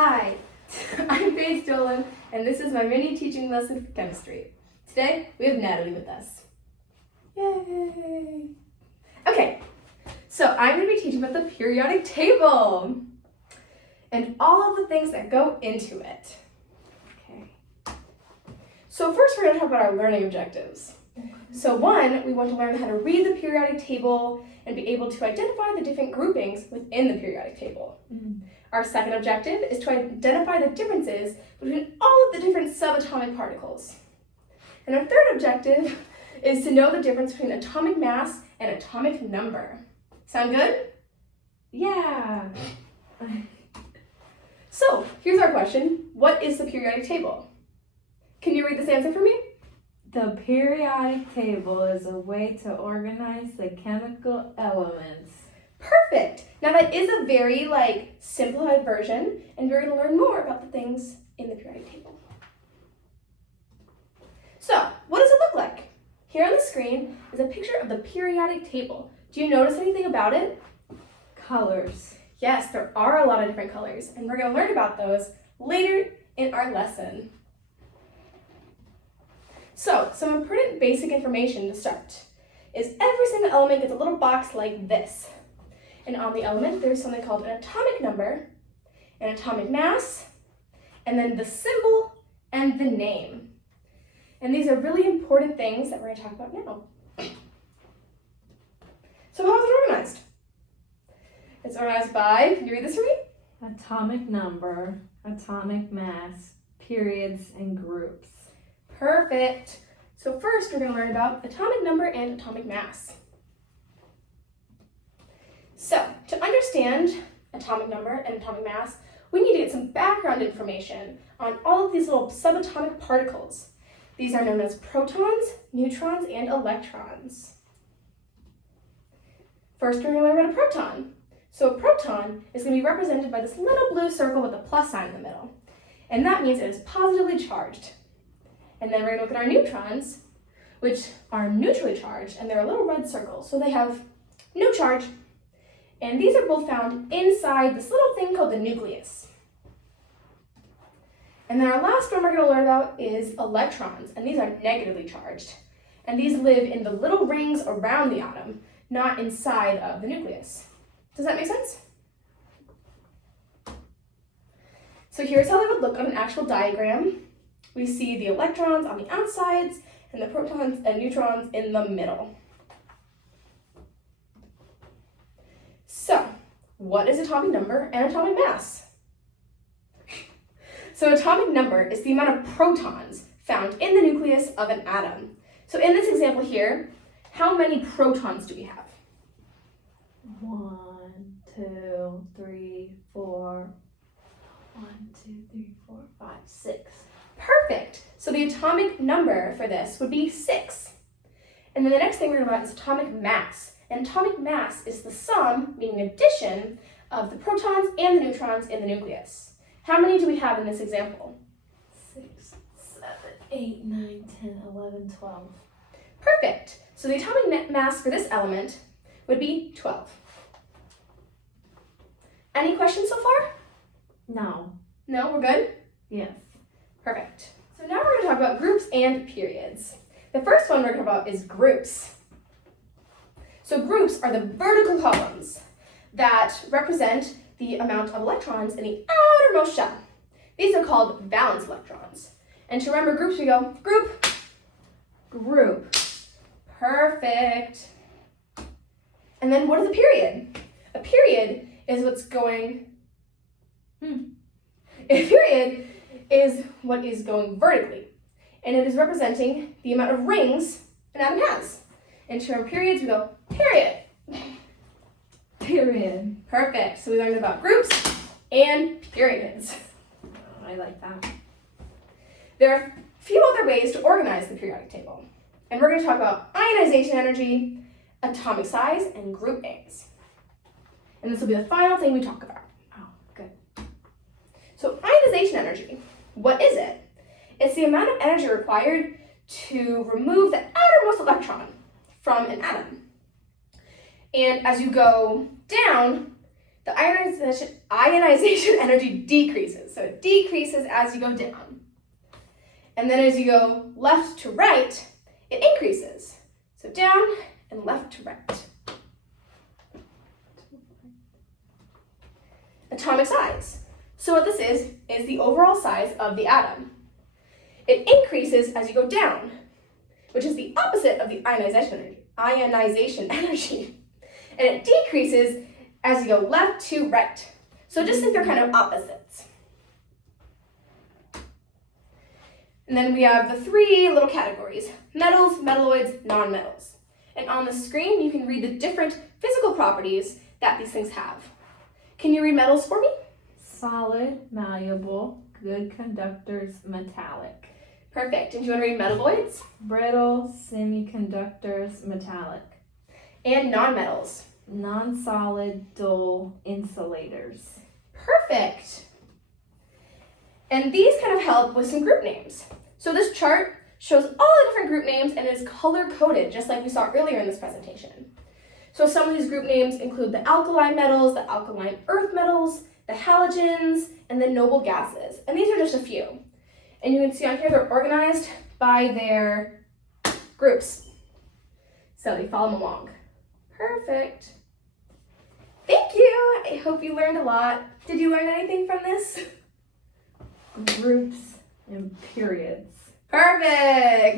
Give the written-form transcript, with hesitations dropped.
Hi, I'm Faith Dolan, and this is my mini teaching lesson for chemistry. Today, we have Natalie with us. Yay! Okay, so I'm going to be teaching about the periodic table and all of the things that go into it. Okay. So first, we're going to talk about our learning objectives. So one, we want to learn how to read the periodic table and be able to identify the different groupings within the periodic table. Our second objective is to identify the differences between all of the different subatomic particles. And our third objective is to know the difference between atomic mass and atomic number. Sound good? Yeah. So, here's our question. What is the periodic table? Can you read this answer for me? The periodic table is a way to organize the chemical elements. Perfect. Now that is a very simplified version, and we're going to learn more about the things in the periodic table. So, what does it look like? Here on the screen is a picture of the periodic table. Do you notice anything about it? Colors. Yes, there are a lot of different colors, and we're going to learn about those later in our lesson. So, some important basic information to start is every single element gets a little box like this. And on the element, there's something called an atomic number, an atomic mass, and then the symbol and the name. And these are really important things that we're going to talk about now. So how is it organized? It's organized by, can you read this for me? Atomic number, atomic mass, periods, and groups. Perfect. So first, we're going to learn about atomic number and atomic mass. So, to understand atomic number and atomic mass, we need to get some background information on all of these little subatomic particles. These are known as protons, neutrons, and electrons. First, we're going to learn about a proton. So a proton is going to be represented by this little blue circle with a plus sign in the middle. And that means it is positively charged. And then we're going to look at our neutrons, which are neutrally charged, and they're a little red circle. So they have no charge. And these are both found inside this little thing called the nucleus. And then our last one we're going to learn about is electrons, and these are negatively charged. And these live in the little rings around the atom, not inside of the nucleus. Does that make sense? So here's how they would look on an actual diagram. We see the electrons on the outsides and the protons and neutrons in the middle. So, what is atomic number and atomic mass? So atomic number is the amount of protons found in the nucleus of an atom. So in this example here, how many protons do we have? 1, 2, 3, 4. 1, 2, 3, 4, 5, 6. Perfect. So the atomic number for this would be 6. And then the next thing we're going to learn about is atomic mass. And atomic mass is the sum, meaning addition, of the protons and the neutrons in the nucleus. How many do we have in this example? 6, 7, 8, 9, 10, 11, 12. Perfect. So the atomic mass for this element would be 12. Any questions so far? No. No, we're good? Yes. Perfect. So now we're going to talk about groups and periods. The first one we're going to talk about is groups. So groups are the vertical columns that represent the amount of electrons in the outermost shell. These are called valence electrons. And to remember groups, we go group, Group. Perfect. And then what is a period? A period is what's going, A period is what is going vertically. And it is representing the amount of rings an atom has. And to remember periods, we go period. Period. Perfect. So we learned about groups and periods. I like that. There are a few other ways to organize the periodic table. And we're going to talk about ionization energy, atomic size, and groupings. And this will be the final thing we talk about. Oh, good. So ionization energy, what is it? It's the amount of energy required to remove the outermost electron from an atom. And as you go down, the ionization energy decreases. So it decreases as you go down. And then as you go left to right, it increases. So down and left to right. Atomic size. So what this is the overall size of the atom. It increases as you go down, which is the opposite of the ionization energy. And it decreases as you go left to right. So just think they're kind of opposites. And then we have the three little categories: metals, metalloids, nonmetals. And on the screen, you can read the different physical properties that these things have. Can you read metals for me? Solid, malleable, good conductors, metallic. Perfect. And do you want to read metalloids? Brittle, semiconductors, metallic. And nonmetals. Non-solid, dull, insulators. Perfect. And these kind of help with some group names. So this chart shows all the different group names and is color-coded, just like we saw earlier in this presentation. So some of these group names include the alkali metals, the alkaline earth metals, the halogens, and the noble gases. And these are just a few. And you can see on here they're organized by their groups. So you follow them along. Perfect. Thank you. I hope you learned a lot. Did you learn anything from this? Groups and periods. Perfect.